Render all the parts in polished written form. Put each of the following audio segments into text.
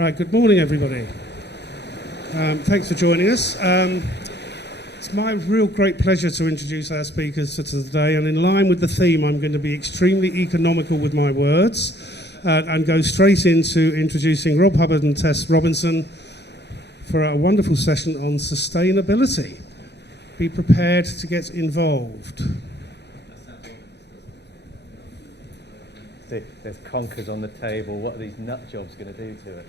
Right, good morning, everybody. Thanks for joining us. It's my real great pleasure to introduce our speakers for today, and in line with the theme, I'm going to be extremely economical with my words and go straight into introducing Rob Hubbard and Tess Robinson for a wonderful session on sustainability. Be prepared to get involved. There's conkers on the table. What are these nut jobs going to do to us?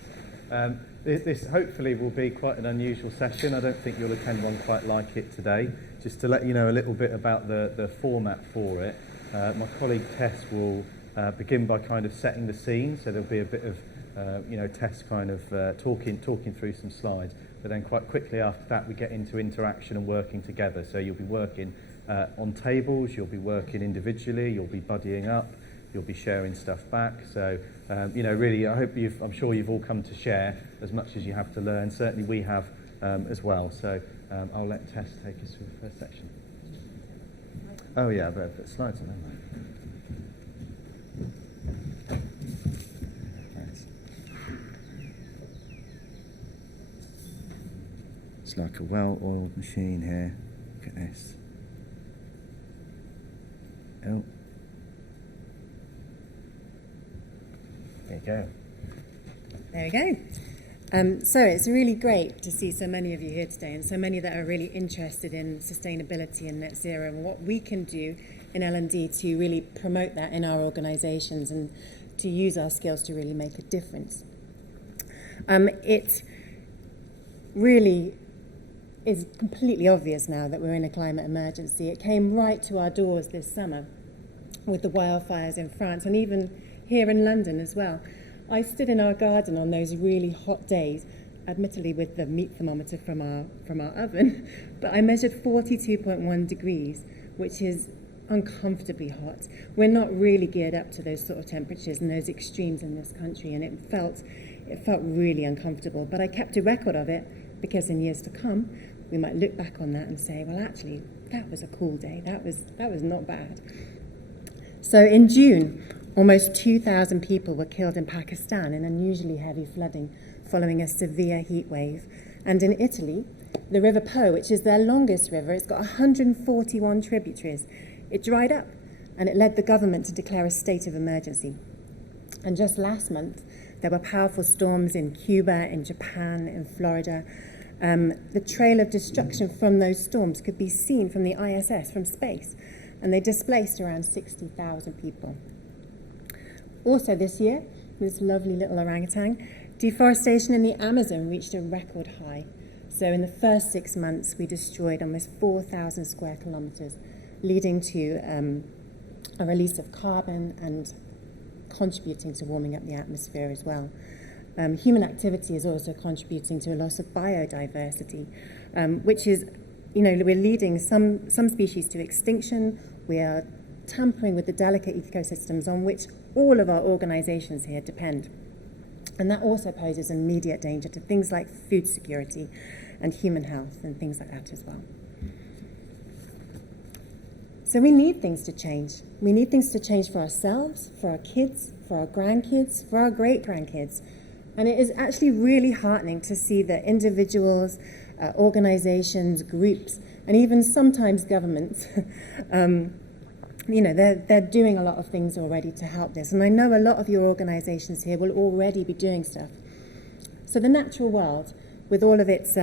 This hopefully will be quite an unusual session. I don't think you'll attend one quite like it today. Just to let you know a little bit about the format for it, my colleague Tess will begin by kind of setting the scene. So there'll be a bit of Tess kind of talking through some slides. But then quite quickly after that, we get into interaction and working together. So you'll be working on tables, you'll be working individually, you'll be buddying up. You'll be sharing stuff back. So, really, I'm sure you've all come to share as much as you have to learn. Certainly we have as well. So I'll let Tess take us through the first section. Oh yeah, I better put slides on, haven't I? It's like a well-oiled machine here. Look at this. Oh. There you go. There we go. So it's really great to see so many of you here today, and so many that are really interested in sustainability and net zero and what we can do in L&D to really promote that in our organisations and to use our skills to really make a difference. It really is completely obvious now that we're in a climate emergency. It came right to our doors this summer with the wildfires in France and even here in London as well. I stood in our garden on those really hot days, admittedly with the meat thermometer from our oven, but I measured 42.1 degrees, which is uncomfortably hot. We're not really geared up to those sort of temperatures and those extremes in this country, and it felt really uncomfortable. But I kept a record of it because in years to come, we might look back on that and say, well, actually, that was a cool day. That was not bad. So in June, almost 2,000 people were killed in Pakistan in unusually heavy flooding following a severe heat wave. And in Italy, the River Po, which is their longest river, it's got 141 tributaries. It dried up, and it led the government to declare a state of emergency. And just last month, there were powerful storms in Cuba, in Japan, in Florida. The trail of destruction from those storms could be seen from the ISS, from space, and they displaced around 60,000 people. Also this year, this lovely little orangutan, deforestation in the Amazon reached a record high. So in the first 6 months, we destroyed almost 4,000 square kilometres, leading to a release of carbon and contributing to warming up the atmosphere as well. Human activity is also contributing to a loss of biodiversity, which is, we're leading some species to extinction. We are tampering with the delicate ecosystems on which all of our organisations here depend. And that also poses immediate danger to things like food security and human health and things like that as well. So we need things to change. We need things to change for ourselves, for our kids, for our grandkids, for our great-grandkids. And it is actually really heartening to see that individuals, organisations, groups, and even sometimes governments they're doing a lot of things already to help this. And I know a lot of your organisations here will already be doing stuff. So the natural world, with all of its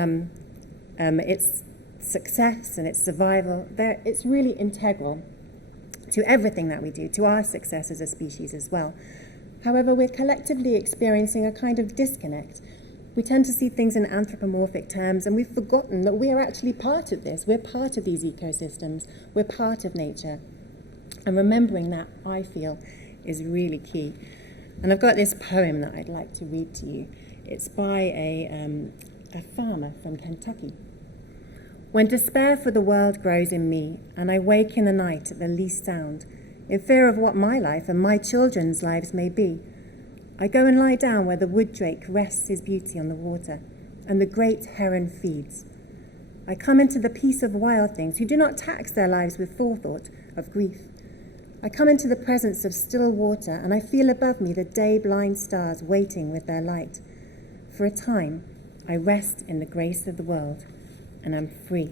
success and its survival, it's really integral to everything that we do, to our success as a species as well. However, we're collectively experiencing a kind of disconnect. We tend to see things in anthropomorphic terms, and we've forgotten that we are actually part of this. We're part of these ecosystems. We're part of nature. And remembering that, I feel, is really key. And I've got this poem that I'd like to read to you. It's by a farmer from Kentucky. When despair for the world grows in me, and I wake in the night at the least sound, in fear of what my life and my children's lives may be, I go and lie down where the wood drake rests his beauty on the water, and the great heron feeds. I come into the peace of wild things who do not tax their lives with forethought of grief. I come into the presence of still water, and I feel above me the day-blind stars waiting with their light. For a time, I rest in the grace of the world, and I'm free.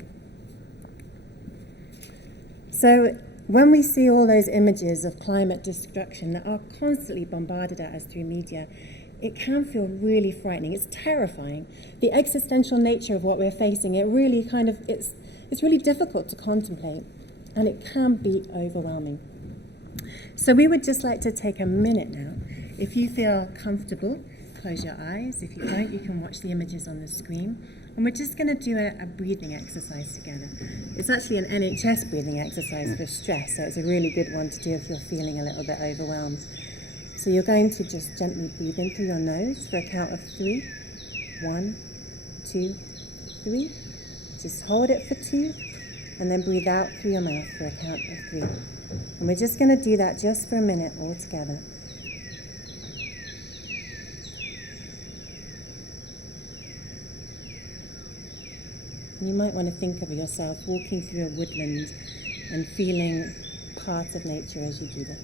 So when we see all those images of climate destruction that are constantly bombarded at us through media, it can feel really frightening. It's terrifying. The existential nature of what we're facing, it really it's really difficult to contemplate, and it can be overwhelming. So we would just like to take a minute now. If you feel comfortable, close your eyes. If you don't, you can watch the images on the screen. And we're just going to do a breathing exercise together. It's actually an NHS breathing exercise for stress, so it's a really good one to do if you're feeling a little bit overwhelmed. So you're going to just gently breathe in through your nose for a count of 3. 1, 2, 3. Just hold it for 2, and then breathe out through your mouth for a count of 3. And we're just going to do that just for a minute all together. You might want to think of yourself walking through a woodland and feeling part of nature as you do this.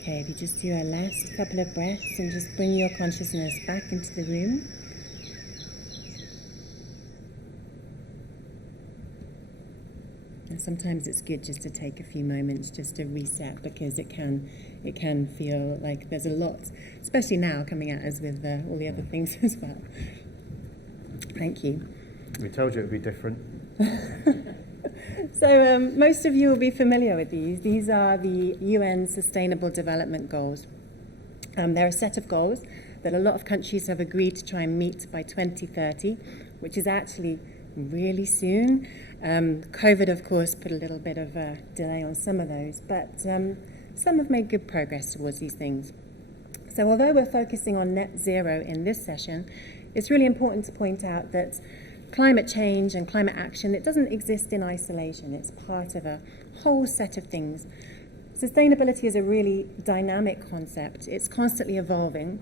Okay, if you just do a last couple of breaths and just bring your consciousness back into the room. And sometimes it's good just to take a few moments just to reset, because it can feel like there's a lot, especially now coming at us with all the other things as well. Thank you. We told you it would be different. So most of you will be familiar with these. These are the UN Sustainable Development Goals. They're a set of goals that a lot of countries have agreed to try and meet by 2030, which is actually really soon. COVID, of course, put a little bit of a delay on some of those, but some have made good progress towards these things. So although we're focusing on net zero in this session, it's really important to point out that climate change and climate action, it doesn't exist in isolation. It's part of a whole set of things. Sustainability is a really dynamic concept. It's constantly evolving.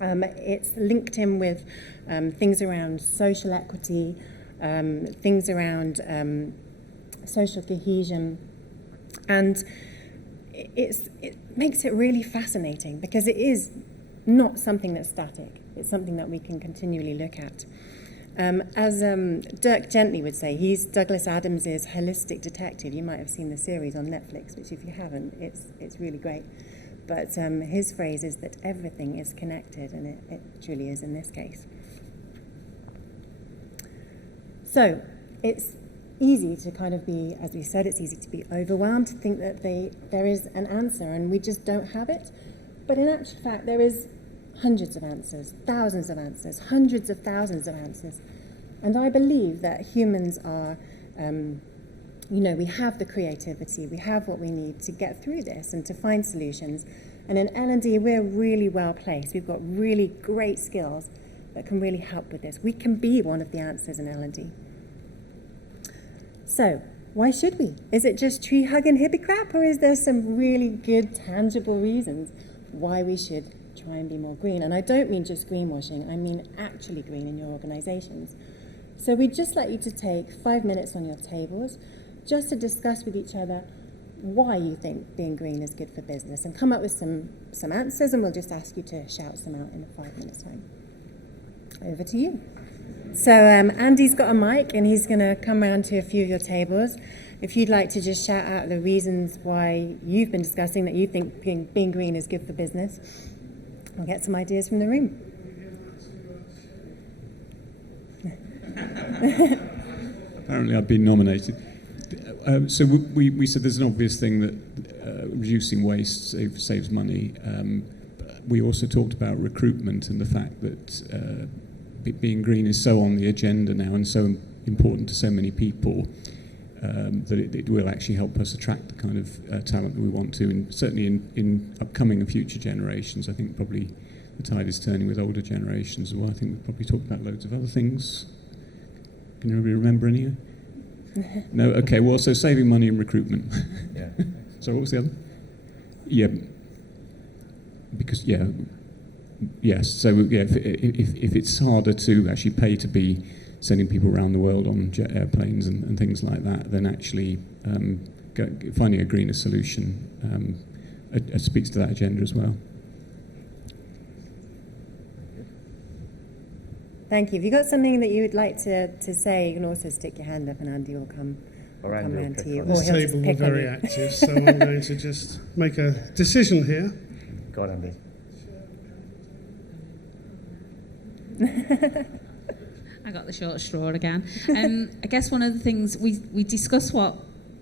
It's linked in with things around social equity, things around social cohesion, and it makes it really fascinating because it is not something that's static. It's something that we can continually look at. As Dirk Gently would say, he's Douglas Adams's holistic detective. You might have seen the series on Netflix, which if you haven't, it's really great. But his phrase is that everything is connected, and it truly is in this case. So it's easy to kind of be, as we said, it's easy to be overwhelmed, to think that there is an answer and we just don't have it. But in actual fact, there is hundreds of answers, thousands of answers, hundreds of thousands of answers. And I believe that humans are, we have the creativity, we have what we need to get through this and to find solutions. And in L&D, we're really well placed. We've got really great skills that can really help with this. We can be one of the answers in L&D. So, why should we? Is it just tree hugging hippie crap, or is there some really good, tangible reasons why we should try and be more green? And I don't mean just greenwashing, I mean actually green in your organisations. So we'd just like you to take 5 minutes on your tables just to discuss with each other why you think being green is good for business, and come up with some answers, and we'll just ask you to shout some out in a 5 minutes time. Over to you. So Andy's got a mic and he's going to come around to a few of your tables. If you'd like to just shout out the reasons why you've been discussing that you think being green is good for business, we'll get some ideas from the room. Apparently I've been nominated. So we said there's an obvious thing that reducing waste saves money. We also talked about recruitment and the fact that being green is so on the agenda now and so important to so many people that it will actually help us attract the kind of talent we want to, and certainly in upcoming and future generations. I think probably the tide is turning with older generations as well. I think we've probably talked about loads of other things. Can anybody remember any? No? Okay, well, so saving money and recruitment. Yeah. So what was the other? Yeah. Because, yes, so yeah, if it's harder to actually pay to be sending people around the world on jet airplanes and things like that, then actually finding a greener solution speaks to that agenda as well. Thank you. If you've got something that you would like to say, you can also stick your hand up and Andy will come round to you. This Or he'll just table pick were on very you. active, so I'm going to just make a decision here. Go on, Andy. I got the short straw again. I guess one of the things we discussed what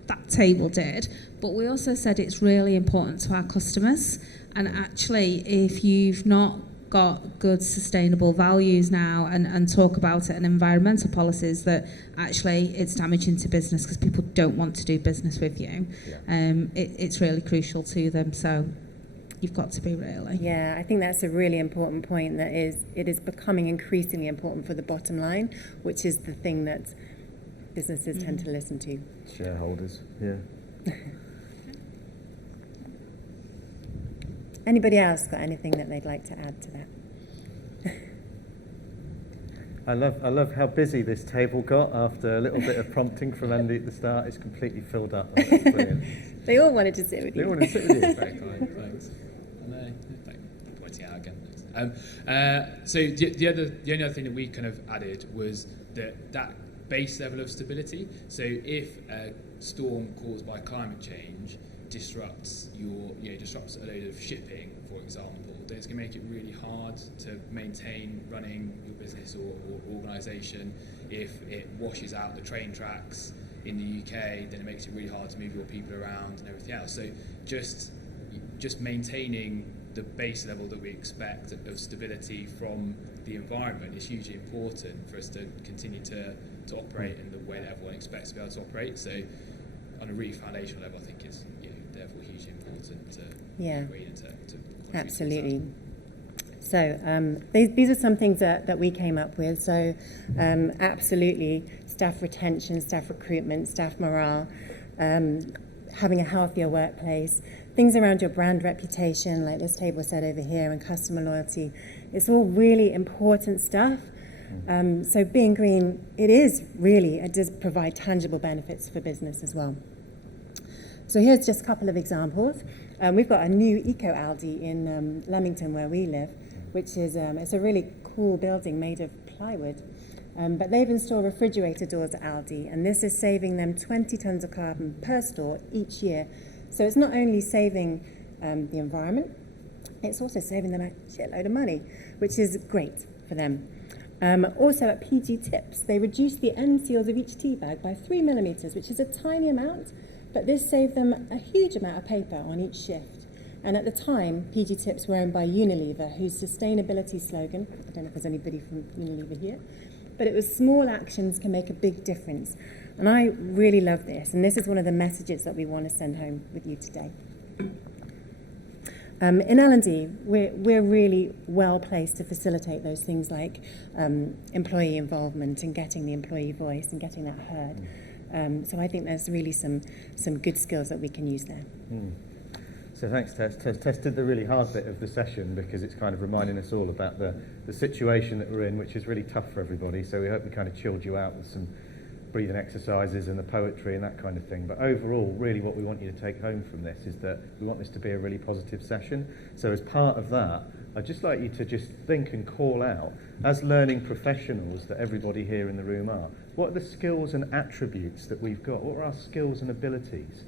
that table did, but we also said it's really important to our customers. And actually, if you've not got good sustainable values now and talk about it and environmental policies, that actually it's damaging to business because people don't want to do business with you. Yeah. It's really crucial to them. So you've got to be really. Yeah, I think that's a really important point. That is, it is becoming increasingly important for the bottom line, which is the thing that businesses tend to listen to. Shareholders, yeah. Anybody else got anything that they'd like to add to that? I love how busy this table got after a little bit of prompting from Andy at the start. It's completely filled up. That's brilliant. They all wanted to sit with you. They want to sit with you. Very kind, thanks. And pointing out again. So the only other thing that we kind of added was that base level of stability. So if a storm caused by climate change disrupts disrupts a load of shipping, for example, then it's going to make it really hard to maintain running your business or organisation. If it washes out the train tracks in the UK, then it makes it really hard to move your people around and everything else. So just maintaining the base level that we expect of stability from the environment is hugely important for us to continue to operate in the way that everyone expects to be able to operate. So on a really foundational level, I think it's therefore hugely important to agree and to absolutely. So these are some things that we came up with. So absolutely, staff retention, staff recruitment, staff morale, having a healthier workplace, things around your brand reputation, like this table said over here, and customer loyalty. It's all really important stuff. So being green, it does provide tangible benefits for business as well. So here's just a couple of examples. We've got a new Eco Aldi in Leamington where we live, which is it's a really cool building made of plywood. But they've installed refrigerator doors at Aldi, and this is saving them 20 tonnes of carbon per store each year. So it's not only saving the environment, it's also saving them a shitload of money, which is great for them. Also at PG Tips, they reduced the end seals of each tea bag by 3 millimetres, which is a tiny amount, but this saved them a huge amount of paper on each shift. And at the time, PG Tips were owned by Unilever, whose sustainability slogan, I don't know if there's anybody from Unilever here, but it was small actions can make a big difference. And I really love this, and this is one of the messages that we want to send home with you today. In L&D, we're really well placed to facilitate those things like employee involvement and getting the employee voice and getting that heard. So I think there's really some good skills that we can use there. So thanks, Tess. Tess did the really hard bit of the session because it's kind of reminding us all about the situation that we're in, which is really tough for everybody. So we hope we kind of chilled you out with some breathing exercises and the poetry and that kind of thing. But overall, really what we want you to take home from this is that we want this to be a really positive session. So as part of that, I'd just like you to just think and call out, as learning professionals that everybody here in the room are, what are the skills and attributes that we've got? What are our skills and abilities?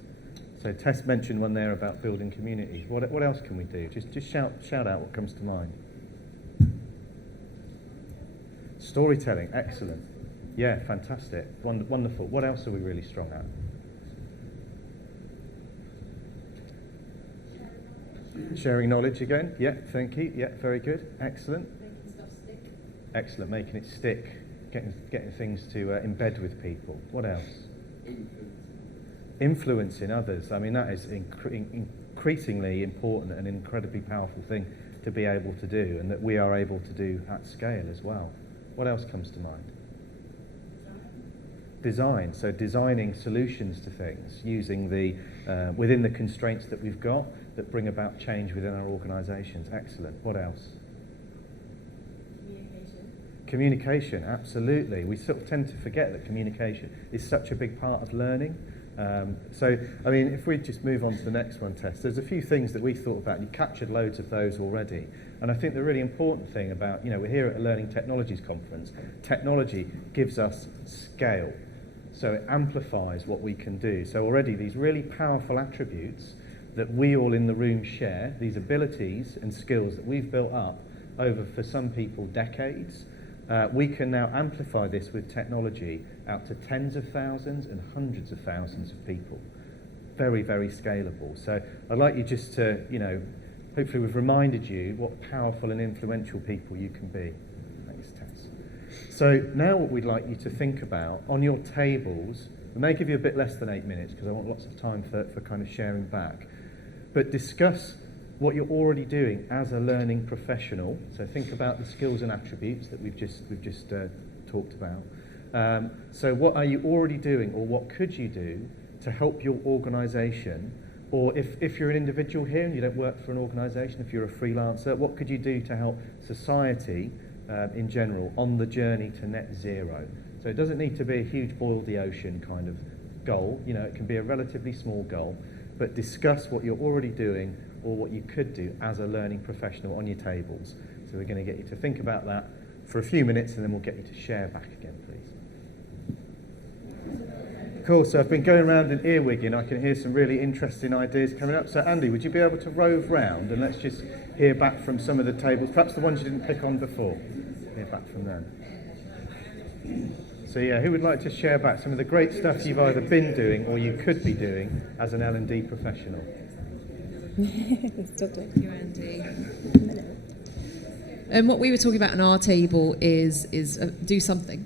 So Tess mentioned one there about building communities. What else can we do? Just shout out what comes to mind. Storytelling, excellent. Yeah, fantastic. Wonderful. What else are we really strong at? Sharing knowledge again. Yeah, thank you. Yeah, very good. Excellent. Making stuff stick. Excellent. Making it stick. Getting things to embed with people. What else? Influencing others. I mean, that is increasingly important and an incredibly powerful thing to be able to do, and that we are able to do at scale as well. What else comes to mind? Design. So designing solutions to things using the within the constraints that we've got that bring about change within our organisations. Excellent. What else? Communication, absolutely. We sort of tend to forget that communication is such a big part of learning. So, I mean, if we just move on to the next one, Tess, there's a few things that we thought about. You captured loads of those already. And I think the really important thing about, we're here at a Learning Technologies Conference. Technology gives us scale. So it amplifies what we can do. So already these really powerful attributes that we all in the room share, these abilities and skills that we've built up over, for some people, decades, we can now amplify this with technology out to tens of thousands and hundreds of thousands of people. Very, very scalable. So I'd like you just to, hopefully we've reminded you what powerful and influential people you can be. Thanks, Tess. So now what we'd like you to think about on your tables, we may give you a bit less than 8 minutes because I want lots of time for kind of sharing back, but discuss what you're already doing as a learning professional. So think about the skills and attributes that we've just talked about. So what are you already doing, or what could you do to help your organisation? Or if you're an individual here and you don't work for an organisation, if you're a freelancer, what could you do to help society in general on the journey to net zero? So it doesn't need to be a huge boil the ocean kind of goal. It can be a relatively small goal, but discuss what you're already doing or what you could do as a learning professional on your tables. So we're going to get you to think about that for a few minutes, and then we'll get you to share back again, please. Cool, so I've been going around and earwigging. I can hear some really interesting ideas coming up. So Andy, would you be able to rove round and let's just hear back from some of the tables, perhaps the ones you didn't pick on before. Hear back from them. So yeah, who would like to share back some of the great stuff you've either been doing or you could be doing as an L&D professional? Thank you, Andy. What we were talking about on our table is do something,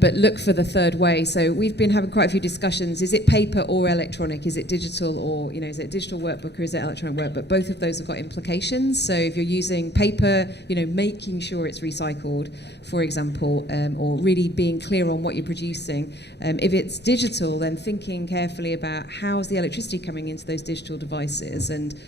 but look for the third way. So we've been having quite a few discussions. Is it paper or electronic? Is it digital or, is it a digital workbook or is it electronic workbook? Both of those have got implications. So if you're using paper, making sure it's recycled, for example, or really being clear on what you're producing. If it's digital, then thinking carefully about how's the electricity coming into those digital devices. And,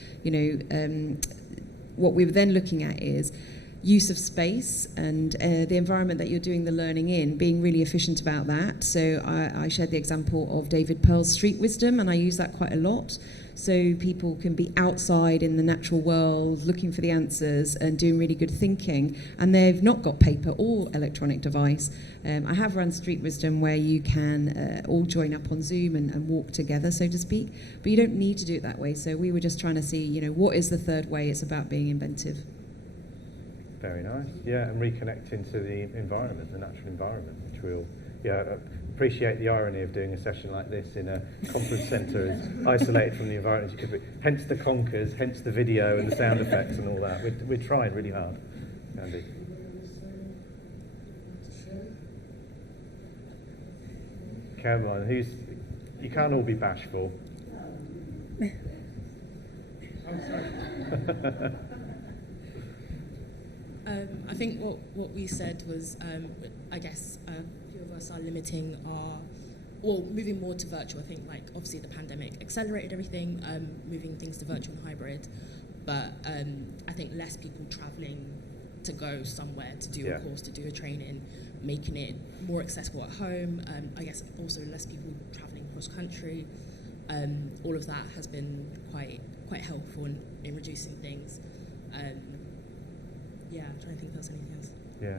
what we're then looking at is use of space and the environment that you're doing the learning in, being really efficient about that. So I shared the example of David Pearl's Street Wisdom, and I use that quite a lot. So people can be outside in the natural world looking for the answers and doing really good thinking, and they've not got paper or electronic device. I have run Street Wisdom where you can all join up on Zoom and walk together, so to speak, but you don't need to do it that way. So we were just trying to see, what is the third way? It's about being inventive. Very nice. Yeah, and reconnecting to the environment, the natural environment, which we'll, appreciate the irony of doing a session like this in a conference centre as isolated from the environment as you could be. Hence the conkers, hence the video and the sound effects and all that. We're trying really hard. Andy. Come on, you can't all be bashful. I think what we said was, I guess a few of us are limiting moving more to virtual. I think, obviously the pandemic accelerated everything, moving things to virtual and hybrid, but I think less people travelling to go somewhere to do a course, to do a training, making it more accessible at home. I guess also less people travelling cross country. All of that has been quite helpful in reducing things. I'm trying to think if there's anything else. Yeah,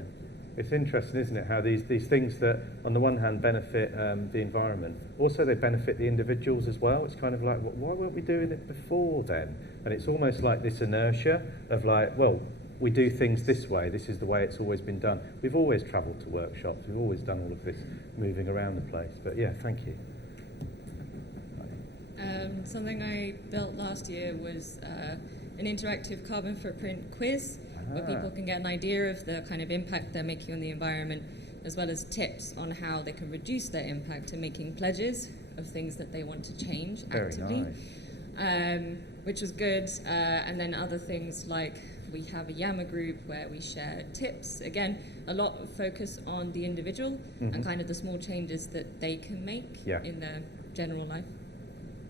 it's interesting, isn't it, how these things that on the one hand benefit the environment, also they benefit the individuals as well. It's kind of like, why weren't we doing it before then? And it's almost like this inertia of we do things this way, this is the way it's always been done. We've always travelled to workshops, we've always done all of this moving around the place. But yeah, thank you. Something I built last year was an interactive carbon footprint quiz, where people can get an idea of the kind of impact they're making on the environment, as well as tips on how they can reduce their impact and making pledges of things that they want to change actively. Very nice. Which was good. And then other things like We have a Yammer group where we share tips. Again, a lot of focus on the individual and kind of the small changes that they can make in their general life.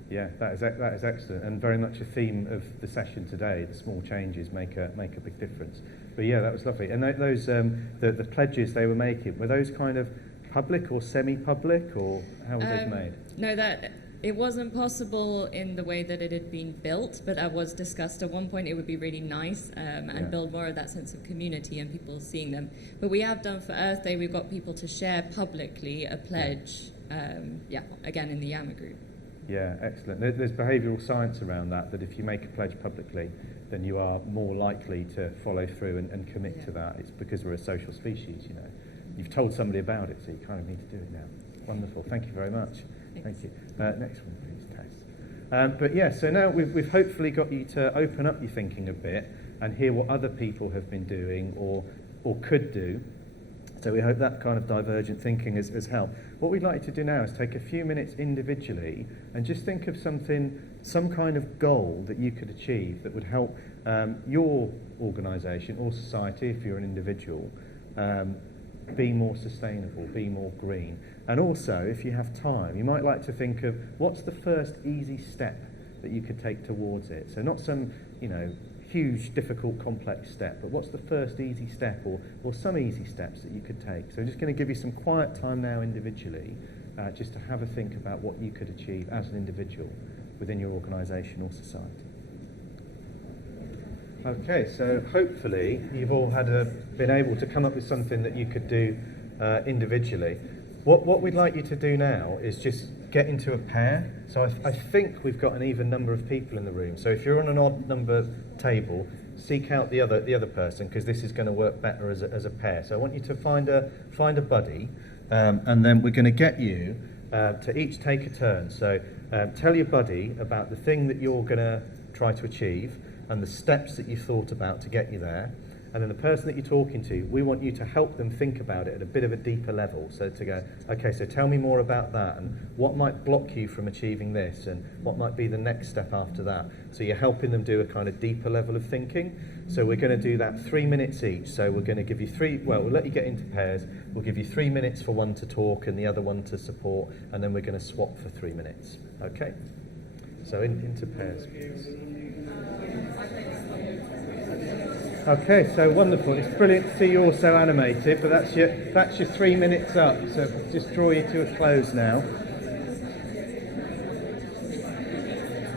Yeah, that is excellent, and very much a theme of the session today. The small changes make a big difference. But yeah, that was lovely. And those the pledges they were making, were those kind of public or semi-public, or how were those made? No, that it wasn't possible in the way that it had been built, but it was discussed at one point. It would be really nice and build more of that sense of community and people seeing them. But we have done for Earth Day, we've got people to share publicly a pledge, again in the Yammer group. Yeah, excellent. There's behavioural science around that if you make a pledge publicly, then you are more likely to follow through and commit to that. It's because we're a social species, you know. You've told somebody about it, so you kind of need to do it now. Wonderful. Thank you very much. Thank you. Next one, please, Tess. But yeah, so now we've hopefully got you to open up your thinking a bit and hear what other people have been doing or could do. So we hope that kind of divergent thinking has helped. What we'd like to do now is take a few minutes individually and just think of some kind of goal that you could achieve that would help your organisation or society, if you're an individual, be more sustainable, be more green. And also, if you have time, you might like to think of what's the first easy step that you could take towards it. So not some, huge, difficult, complex step, but what's the first easy step or some easy steps that you could take? So I'm just going to give you some quiet time now individually, just to have a think about what you could achieve as an individual within your organisation or society. Okay, so hopefully you've all been able to come up with something that you could do individually. What we'd like you to do now is just get into a pair. So I think we've got an even number of people in the room. So if you're on an odd number table, seek out the other person, because this is going to work better as a pair. So I want you to find a buddy, and then we're going to get you to each take a turn. So tell your buddy about the thing that you're going to try to achieve and the steps that you thought about to get you there. And then the person that you're talking to, we want you to help them think about it at a bit of a deeper level. So to go, okay, so tell me more about that, and what might block you from achieving this, and what might be the next step after that. So you're helping them do a kind of deeper level of thinking. So we're going to do that 3 minutes each. So we're going to give you we'll let you get into pairs. We'll give you 3 minutes for one to talk and the other one to support, and then we're going to swap for 3 minutes. Okay? So into pairs, please. Okay, so wonderful. It's brilliant to see you all so animated, but that's your 3 minutes up. So just draw you to a close now.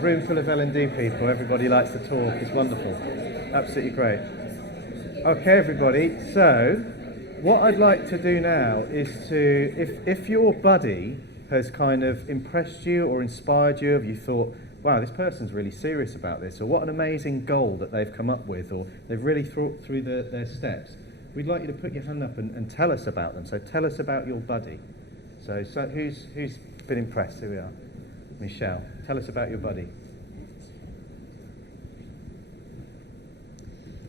Room full of L&D people. Everybody likes to talk. It's wonderful. Absolutely great. Okay, everybody. So what I'd like to do now is if your buddy has kind of impressed you or inspired you, have you thought, wow, this person's really serious about this, or what an amazing goal that they've come up with, or they've really thought through their steps, we'd like you to put your hand up and tell us about them. So tell us about your buddy. So who's been impressed? Here we are. Michelle, tell us about your buddy.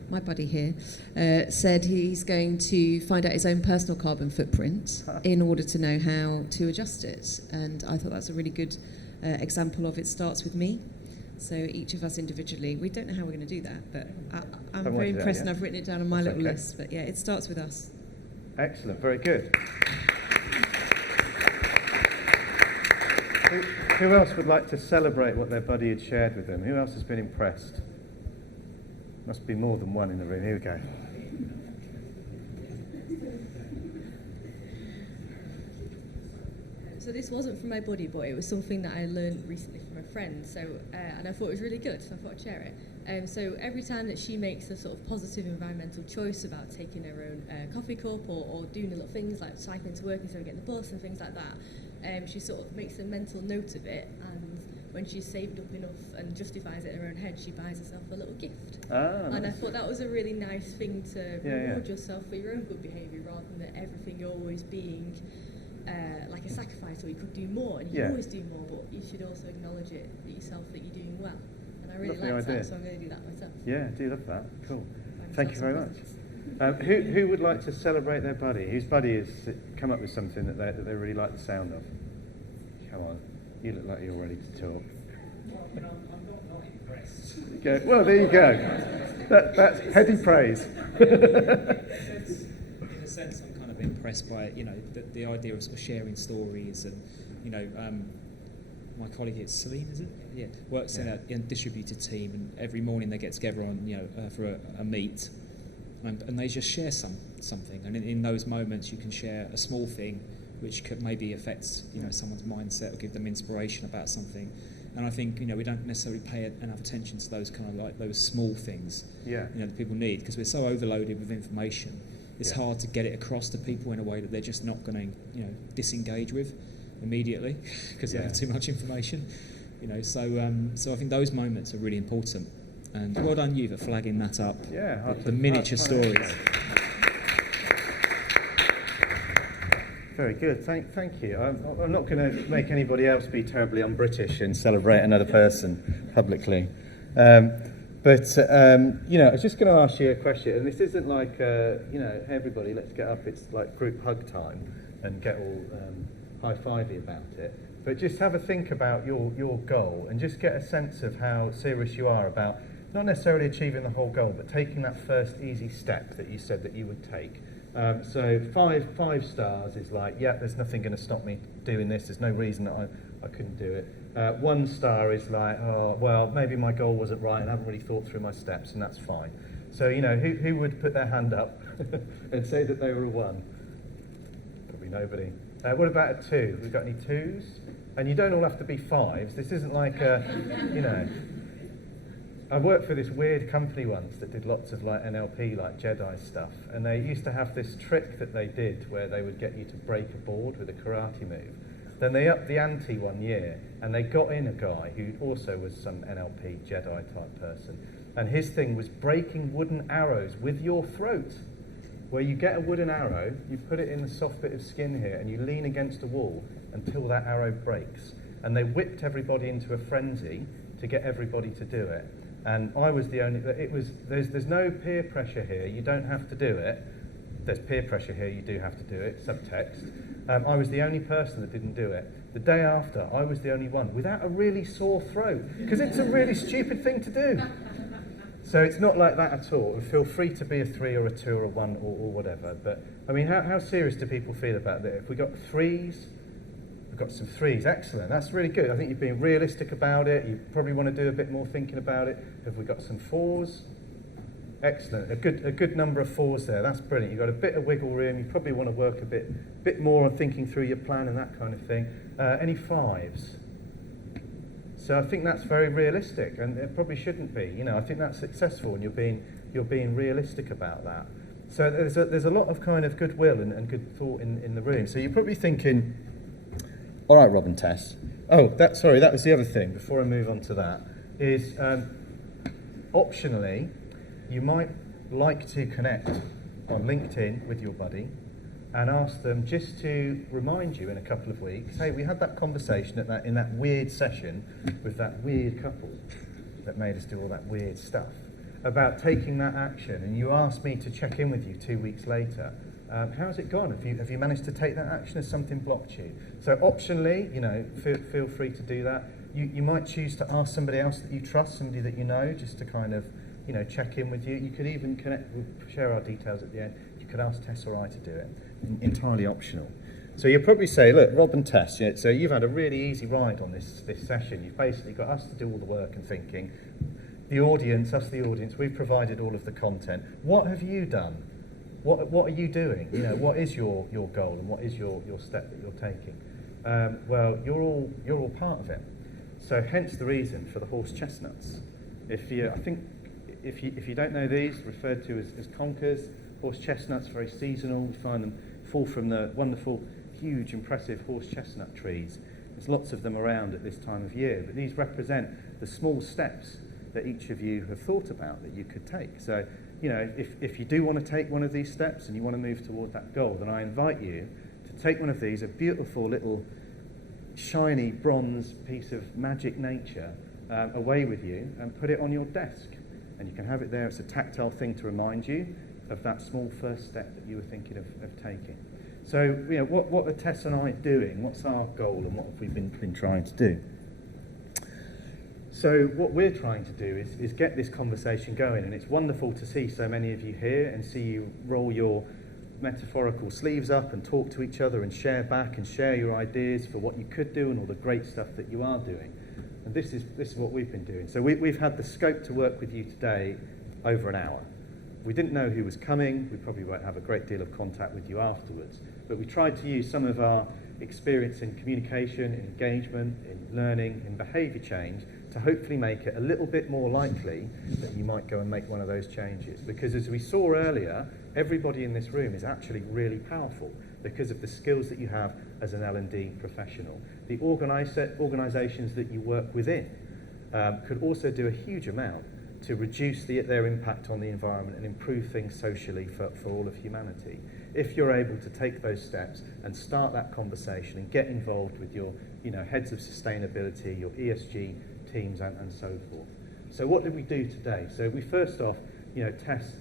My buddy here said he's going to find out his own personal carbon footprint in order to know how to adjust it. And I thought that's a really good example of it starts with me. So each of us individually, we don't know how we're going to do that, but I'm very impressed and I've written it down on my little list. But yeah, it starts with us. Excellent, very good. Who else would like to celebrate what their buddy had shared with them? Who else has been impressed? Must be more than one in the room. Here we go. So this wasn't from my buddy, but it was something that I learned recently from a friend. So and I thought it was really good, so I thought I'd share it. So every time that she makes a sort of positive environmental choice about taking her own coffee cup or doing little things like cycling to work instead of getting the bus and things like that, she sort of makes a mental note of it, and when she's saved up enough and justifies it in her own head, she buys herself a little gift. And I thought that was a really nice thing to reward yourself for your own good behaviour, rather than everything always being like a sacrifice, or you could do more, and you can always do more, but you should also acknowledge it yourself that you're doing well. And I really like that, so I'm going to do that myself. Yeah, do love that. Cool. Thank you very much. Who would like to celebrate their buddy? Whose buddy has come up with something that they really like the sound of? Come on, you look like you're ready to talk. I'm not impressed. Well, there you go. That's heady praise. In a sense, I'm kind of impressed by the idea of sort of sharing stories, and my colleague here, Celine, is it? Yeah, works in a distributed team, and every morning they get together on for a meet, and they just share something, and in those moments you can share a small thing which could maybe affect someone's mindset or give them inspiration about something. And I think we don't necessarily pay enough attention to those kind of like those small things that people need, because we're so overloaded with information. It's hard to get it across to people in a way that they're just not going to disengage with immediately because they have too much information. So I think those moments are really important. And well done you for flagging that up. Yeah, the miniature stories. Very good, thank you. I'm not going to make anybody else be terribly un-British and celebrate another person publicly. But I was just going to ask you a question, and this isn't like, hey everybody, let's get up, it's like group hug time and get all high-fivey about it. But just have a think about your goal and just get a sense of how serious you are about not necessarily achieving the whole goal, but taking that first easy step that you said that you would take. So five stars is like, there's nothing going to stop me doing this. There's no reason that I couldn't do it. 1 star is like, oh, well, maybe my goal wasn't right and I haven't really thought through my steps, and that's fine. So, who would put their hand up and say that they were a 1? Probably nobody. What about a 2? We've got any 2s? And you don't all have to be 5s. This isn't like I worked for this weird company once that did lots of like NLP, like Jedi stuff, and they used to have this trick that they did where they would get you to break a board with a karate move. Then they upped the ante one year, and they got in a guy who also was some NLP Jedi type person, and his thing was breaking wooden arrows with your throat, where you get a wooden arrow, you put it in the soft bit of skin here, and you lean against a wall until that arrow breaks. And they whipped everybody into a frenzy to get everybody to do it. And I was the only. There's no peer pressure here. You don't have to do it. There's peer pressure here. You do have to do it. Subtext. I was the only person that didn't do it. The day after, I was the only one without a really sore throat, because it's a really stupid thing to do. So it's not like that at all. Feel free to be a 3 or a 2 or a 1 or whatever. But I mean, how serious do people feel about that? If we got 3s. We've got some 3s, excellent. That's really good. I think you've been realistic about it. You probably want to do a bit more thinking about it. Have we got some 4s? Excellent. A good number of 4s there. That's brilliant. You've got a bit of wiggle room. You probably want to work a bit more on thinking through your plan and that kind of thing. Any 5s? So I think that's very realistic, and it probably shouldn't be. I think that's successful, and you're being realistic about that. So there's a lot of kind of goodwill and good thought in the room. So you're probably thinking, all right, Rob and Tess. Oh, that was the other thing, before I move on to that, is optionally, you might like to connect on LinkedIn with your buddy and ask them just to remind you in a couple of weeks, hey, we had that conversation in that weird session with that weird couple that made us do all that weird stuff about taking that action, and you asked me to check in with you 2 weeks later. How's it gone? Have you managed to take that action? Has something blocked you? So optionally, feel free to do that. You might choose to ask somebody else that you trust, somebody that you know, just to kind of, check in with you. You could even we'll share our details at the end. You could ask Tess or I to do it. Entirely optional. So you'll probably say, look, Rob and Tess, so you've had a really easy ride on this session. You've basically got us to do all the work and thinking. The audience, we've provided all of the content. What have you done? What are you doing? What is your goal, and what is your step that you're taking? Well, you're all part of it. So hence the reason for the horse chestnuts. If you don't know these, referred to as conkers, horse chestnuts, very seasonal. We find them fall from the wonderful, huge, impressive horse chestnut trees. There's lots of them around at this time of year, but these represent the small steps that each of you have thought about that you could take. So, if you do want to take one of these steps and you want to move toward that goal, then I invite you to take one of these, a beautiful little shiny bronze piece of magic nature, away with you and put it on your desk. And you can have it there. It's a tactile thing to remind you of that small first step that you were thinking of taking. So, what are Tess and I doing? What's our goal, and what have we been trying to do? So what we're trying to do is get this conversation going, and it's wonderful to see so many of you here and see you roll your metaphorical sleeves up and talk to each other and share back and share your ideas for what you could do and all the great stuff that you are doing. And this is what we've been doing. So we've had the scope to work with you today over an hour. We didn't know who was coming. We probably won't have a great deal of contact with you afterwards. But we tried to use some of our experience in communication, in engagement, in learning, in behaviour change to hopefully make it a little bit more likely that you might go and make one of those changes. Because as we saw earlier, everybody in this room is actually really powerful because of the skills that you have as an L&D professional. The organisations that you work within could also do a huge amount to reduce their impact on the environment and improve things socially for all of humanity. If you're able to take those steps and start that conversation and get involved with your heads of sustainability, your ESG teams and so forth. So what did we do today? So we first off, Tess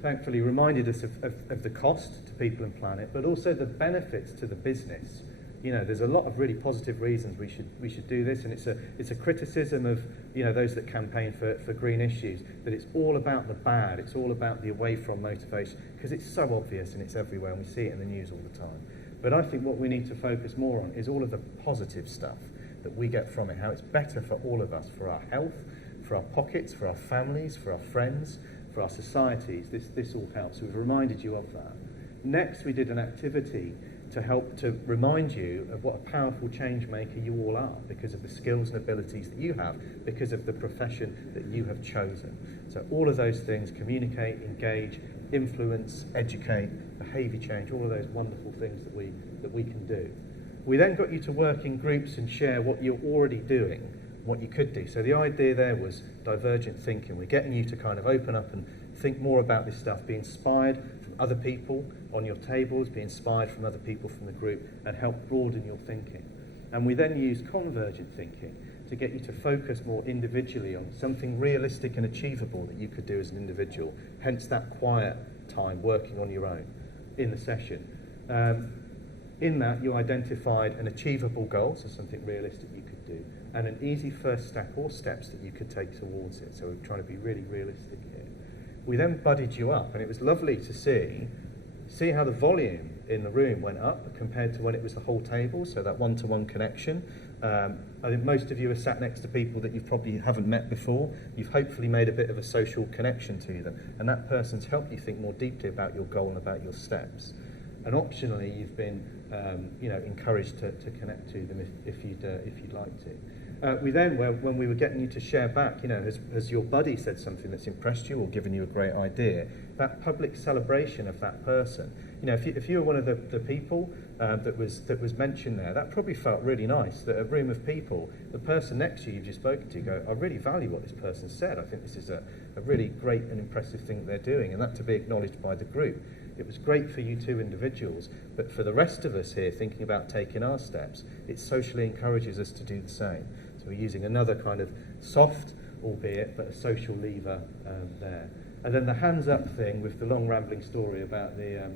thankfully reminded us of the cost to people and planet, but also the benefits to the business. There's a lot of really positive reasons we should do this, and it's a criticism of those that campaign for green issues, that it's all about the bad, it's all about the away from motivation, because it's so obvious and it's everywhere and we see it in the news all the time. But I think what we need to focus more on is all of the positive stuff that we get from it, how it's better for all of us, for our health, for our pockets, for our families, for our friends, for our societies. This all helps. We've reminded you of that. Next, we did an activity to help to remind you of what a powerful change maker you all are because of the skills and abilities that you have, because of the profession that you have chosen. So all of those things, communicate, engage, influence, educate, behaviour change, all of those wonderful things that we can do. We then got you to work in groups and share what you're already doing, what you could do. So the idea there was divergent thinking. We're getting you to kind of open up and think more about this stuff, be inspired from other people on your tables, be inspired from other people from the group, and help broaden your thinking. And we then use convergent thinking to get you to focus more individually on something realistic and achievable that you could do as an individual, hence that quiet time working on your own in the session. In that, you identified an achievable goal, so something realistic you could do, and an easy first step or steps that you could take towards it. So we're trying to be really realistic here. We then buddied you up, and it was lovely to see how the volume in the room went up compared to when it was the whole table, so that one-to-one connection. I think most of you are sat next to people that you probably haven't met before. You've hopefully made a bit of a social connection to them, and that person's helped you think more deeply about your goal and about your steps. And optionally, you've been encouraged to connect to them if you'd like to. We then, when we were getting you to share back, has your buddy said something that's impressed you or given you a great idea, that public celebration of that person. If you were one of the people that was mentioned there, that probably felt really nice, that a room of people, the person next to you you've just spoken to go, I really value what this person said. I think this is a really great and impressive thing that they're doing, and that to be acknowledged by the group. It was great for you two individuals, but for the rest of us here thinking about taking our steps, it socially encourages us to do the same. So we're using another kind of soft, albeit, but a social lever there. And then the hands up thing with the long rambling story about the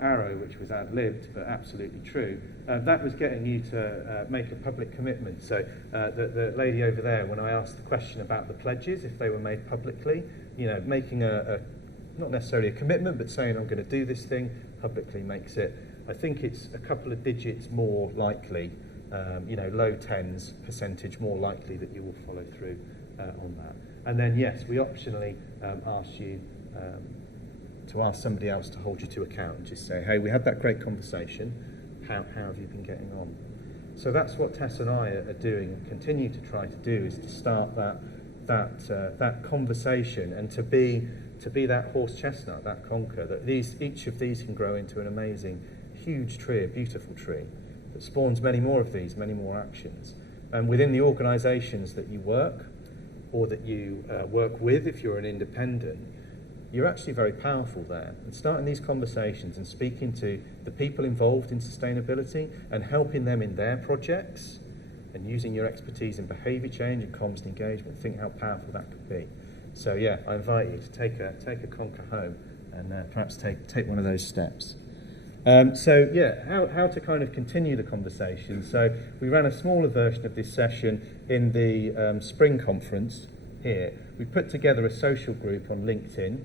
arrow, which was ad-libbed but absolutely true, that was getting you to make a public commitment. So the lady over there, when I asked the question about the pledges, if they were made publicly, making a not necessarily a commitment, but saying I'm going to do this thing publicly makes it, I think it's a couple of digits more likely, low tens percentage more likely that you will follow through on that. And then yes, we optionally asked you to ask somebody else to hold you to account and just say, hey, we had that great conversation, how have you been getting on? So that's what Tess and I are doing and continue to try to do, is to start that conversation and to be that horse chestnut, that conker, that each of these can grow into an amazing, huge tree, a beautiful tree that spawns many more of these, many more actions. And within the organisations that you work or that you work with, if you're an independent, you're actually very powerful there. And starting these conversations and speaking to the people involved in sustainability and helping them in their projects and using your expertise in behaviour change and comms and engagement, think how powerful that could be. So yeah, I invite you to take a conker home and perhaps take one of those steps. So yeah, how to kind of continue the conversation. So we ran a smaller version of this session in the spring conference here. We put together a social group on LinkedIn,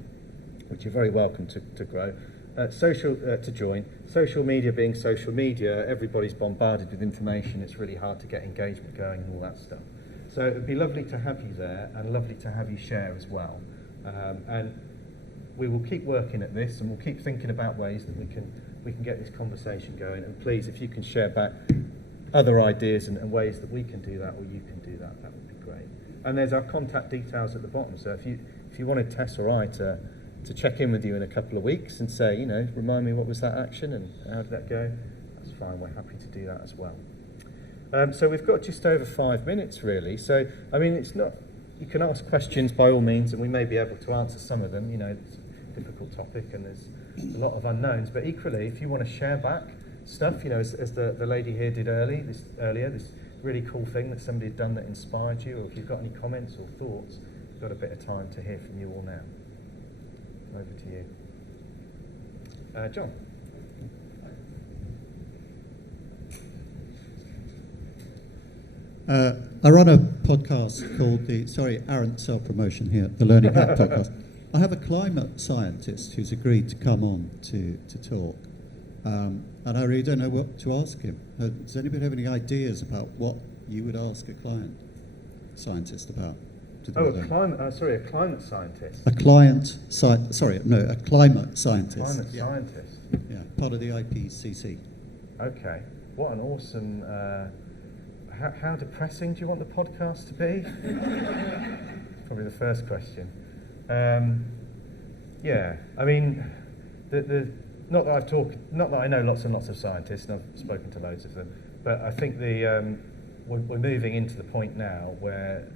which you're very welcome to grow. To join. Social media being social media, everybody's bombarded with information. It's really hard to get engagement going and all that stuff. So it would be lovely to have you there and lovely to have you share as well. And we will keep working at this and we'll keep thinking about ways that we can get this conversation going. And please, if you can share back other ideas and ways that we can do that or you can do that, that would be great. And there's our contact details at the bottom. So if you wanted Tess or I to check in with you in a couple of weeks and say, you know, remind me what was that action and how did that go, that's fine, we're happy to do that as well. So we've got just over 5 minutes really, so I mean it's not, you can ask questions by all means and we may be able to answer some of them, you know, it's a difficult topic and there's a lot of unknowns, but equally if you want to share back stuff, you know, as the lady here did earlier, this really cool thing that somebody had done that inspired you, or if you've got any comments or thoughts, we've got a bit of time to hear from you all now. Over to you. John. I run a podcast called Arrant Self-Promotion here, the Learning Hack Podcast. I have a climate scientist who's agreed to come on to talk, and I really don't know what to ask him. Does anybody have any ideas about what you would ask a climate scientist about? A climate scientist. A climate scientist. Climate scientist. Yeah, part of the IPCC. Okay, what an awesome. How depressing do you want the podcast to be? Probably the first question. Yeah, I mean, not that I know lots and lots of scientists, and I've spoken to loads of them, but I think we're moving into the point now where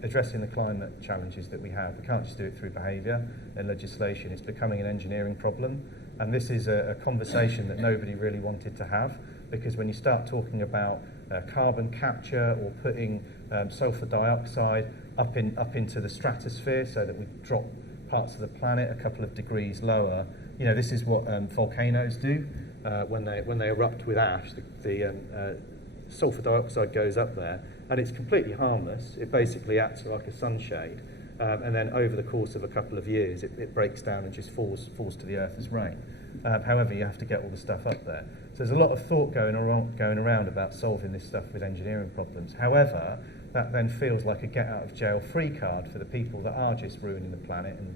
addressing the climate challenges that we have. We can't just do it through behaviour and legislation. It's becoming an engineering problem. And this is a conversation that nobody really wanted to have, because when you start talking about carbon capture or putting sulfur dioxide up into the stratosphere so that we drop parts of the planet a couple of degrees lower, you know, this is what volcanoes do when they erupt with ash. The sulfur dioxide goes up there, and it's completely harmless. It basically acts like a sunshade, and then over the course of a couple of years, it breaks down and just falls to the earth as rain. However, you have to get all the stuff up there. So there's a lot of thought going around about solving this stuff with engineering problems. However, that then feels like a get-out-of-jail-free card for the people that are just ruining the planet and,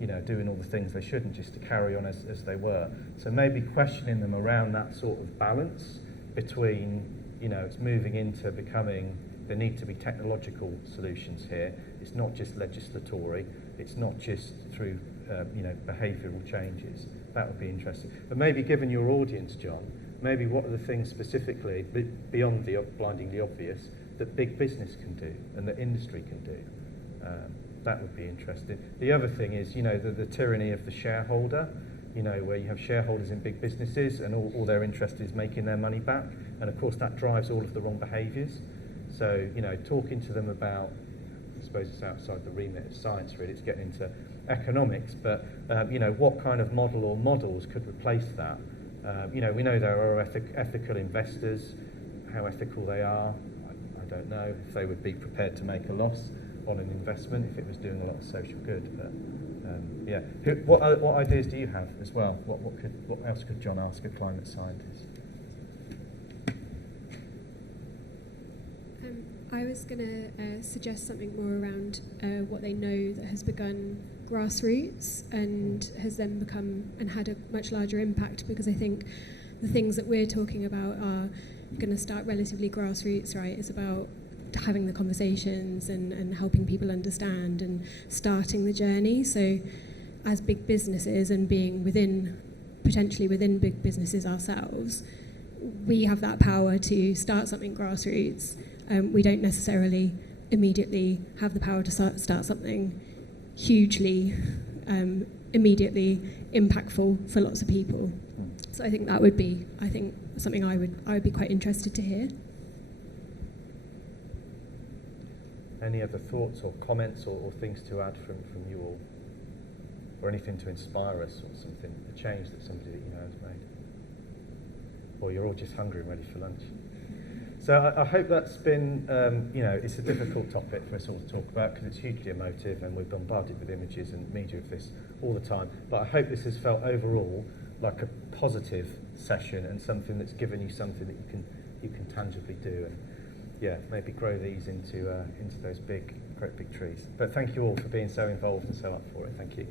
you know, doing all the things they shouldn't, just to carry on as they were. So maybe questioning them around that sort of balance between, you know, it's moving into becoming, there need to be technological solutions here. It's not just legislatory. It's not just through, you know, behavioural changes. That would be interesting. But maybe given your audience, John, maybe what are the things specifically, beyond the blindingly obvious, that big business can do and that industry can do? That would be interesting. The other thing is, you know, the tyranny of the shareholder, you know, where you have shareholders in big businesses and all they're interested is making their money back. And of course that drives all of the wrong behaviours. So, you know, talking to them about, I suppose it's outside the remit of science really, it's getting into economics, but, you know, what kind of model or models could replace that? You know, we know there are ethical investors. How ethical they are, I don't know. If they would be prepared to make a loss on an investment if it was doing a lot of social good. But yeah, what ideas do you have as well? What else could John ask a climate scientist? I was going to suggest something more around what they know that has begun grassroots and has then become and had a much larger impact, because I think the things that we're talking about are going to start relatively grassroots, right? It's about having the conversations and helping people understand and starting the journey. So as big businesses and being potentially within big businesses ourselves, we have that power to start something grassroots. We don't necessarily immediately have the power to start something hugely, immediately impactful for lots of people. So I think that would be, something I would be quite interested to hear. Any other thoughts or comments or things to add from you all? or anything to inspire us, or something, a change that somebody that you know has made. Or you're all just hungry and ready for lunch. So I hope that's been, it's a difficult topic for us all to talk about because it's hugely emotive and we're bombarded with images and media of this all the time. But I hope this has felt overall like a positive session and something that's given you something that you can tangibly do, and maybe grow these into those great big trees. But thank you all for being so involved and so up for it. Thank you.